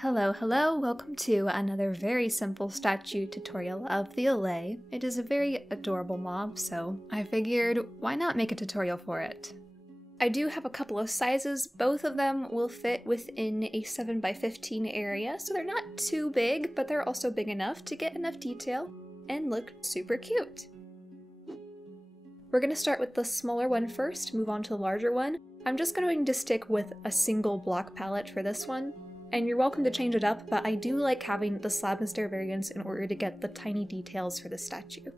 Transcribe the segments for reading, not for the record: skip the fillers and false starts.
Hello, hello, welcome to another very simple statue tutorial of the Allay. It is a very adorable mob, so I figured why not make a tutorial for it. I do have a couple of sizes, both of them will fit within a 7x15 area, so they're not too big, but they're also big enough to get enough detail and look super cute. We're going to start with the smaller one first, move on to the larger one. I'm just going to stick with a single block palette for this one. And you're welcome to change it up, but I do like having the slab and stair variants in order to get the tiny details for the statue.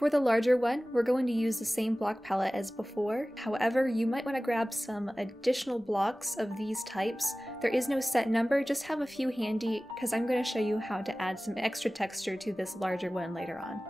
For the larger one, we're going to use the same block palette as before. However, you might want to grab some additional blocks of these types. There is no set number, just have a few handy because I'm going to show you how to add some extra texture to this larger one later on.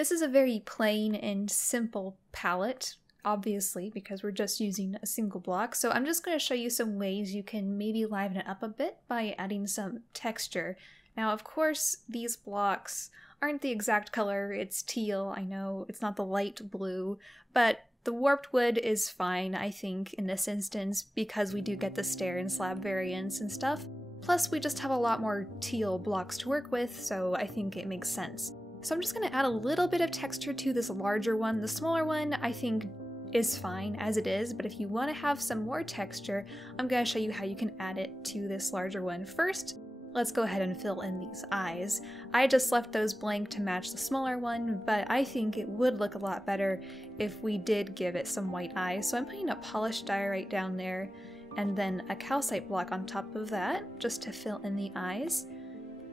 This is a very plain and simple palette, obviously, because we're just using a single block. So I'm just going to show you some ways you can maybe liven it up a bit by adding some texture. Now, of course, these blocks aren't the exact color. It's teal, I know, it's not the light blue, but the warped wood is fine, I think, in this instance, because we do get the stair and slab variants and stuff. Plus, we just have a lot more teal blocks to work with, so I think it makes sense. So I'm just going to add a little bit of texture to this larger one. The smaller one, I think, is fine as it is, but if you want to have some more texture, I'm going to show you how you can add it to this larger one. First, let's go ahead and fill in these eyes. I just left those blank to match the smaller one, but I think it would look a lot better if we did give it some white eyes. So I'm putting a polished diorite down there, and then a calcite block on top of that, just to fill in the eyes.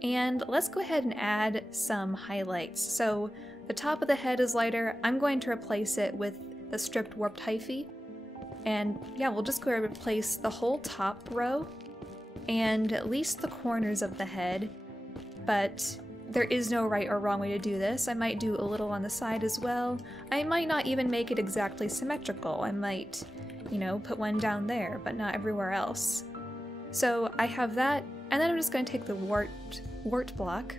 And let's go ahead and add some highlights. So the top of the head is lighter. I'm going to replace it with the stripped warped hyphae. And yeah, we'll just go and replace the whole top row and at least the corners of the head. But there is no right or wrong way to do this. I might do a little on the side as well. I might not even make it exactly symmetrical. I might, you know, put one down there, but not everywhere else. So I have that, and then I'm just going to take the wart block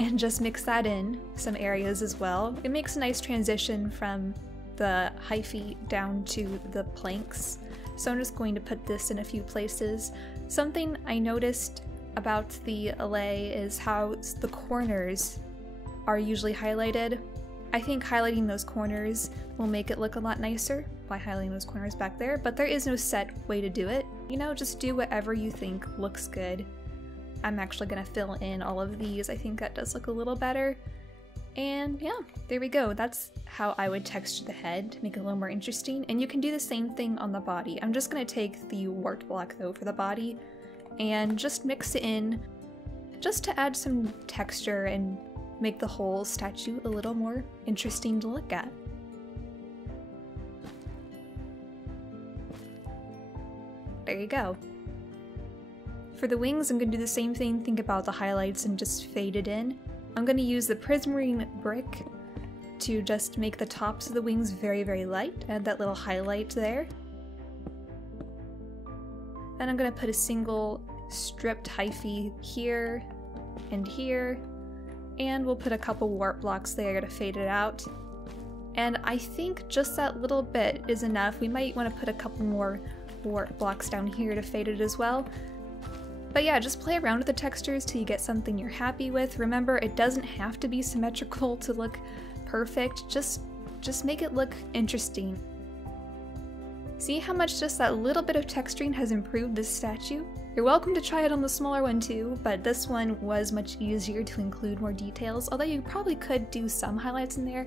and just mix that in some areas as well. It makes a nice transition from the hyphae down to the planks. So I'm just going to put this in a few places. Something I noticed about the Allay is how the corners are usually highlighted. I think highlighting those corners will make it look a lot nicer by highlighting those corners back there, but there is no set way to do it. You know, just do whatever you think looks good. I'm actually gonna fill in all of these. I think that does look a little better. And yeah, there we go. That's how I would texture the head to make it a little more interesting. And you can do the same thing on the body. I'm just gonna take the wart block though for the body and just mix it in just to add some texture and make the whole statue a little more interesting to look at. There you go. For the wings, I'm going to do the same thing, think about the highlights and just fade it in. I'm going to use the prismarine brick to just make the tops of the wings very, very light, add that little highlight there. Then I'm going to put a single stripped hyphae here and here, and we'll put a couple warp blocks there to fade it out. And I think just that little bit is enough. We might want to put a couple more warp blocks down here to fade it as well. But yeah, just play around with the textures till you get something you're happy with. Remember, it doesn't have to be symmetrical to look perfect, just make it look interesting. See how much just that little bit of texturing has improved this statue? You're welcome to try it on the smaller one too, but this one was much easier to include more details, although you probably could do some highlights in there.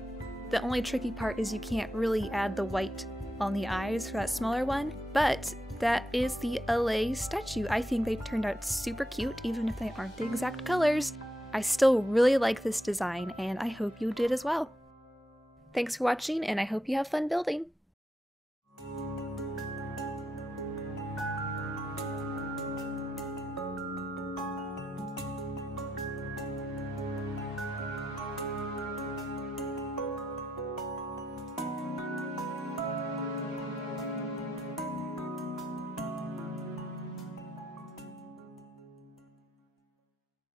The only tricky part is you can't really add the white on the eyes for that smaller one, but that is the Allay statue. I think they turned out super cute, even if they aren't the exact colors. I still really like this design, and I hope you did as well. Thanks for watching, and I hope you have fun building!